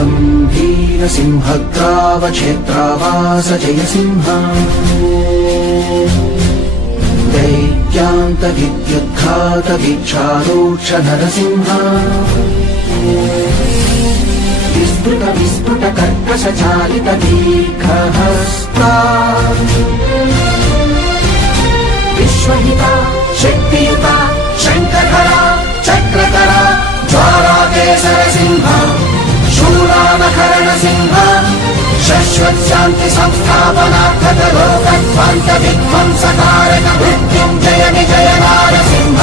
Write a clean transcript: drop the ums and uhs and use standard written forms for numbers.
त्वं वीरसिंहग्रावक्षेत्रावास जयसिंह दैत्यान्तविद्युद्घातवीक्षारोक्ष नरसिंह विस्फुट कर्कशचालित दीर्घहस्ता विश्वहिता शक्तियुता शङ्खधरा चक्रधरा ज्वालाकेसर सिंह शूलानकरण सिंह शाश्वत शांति संस्थापनार्थक लोकध्वंस विध्वंसकारक मृत्युंजय विजय नारसिंह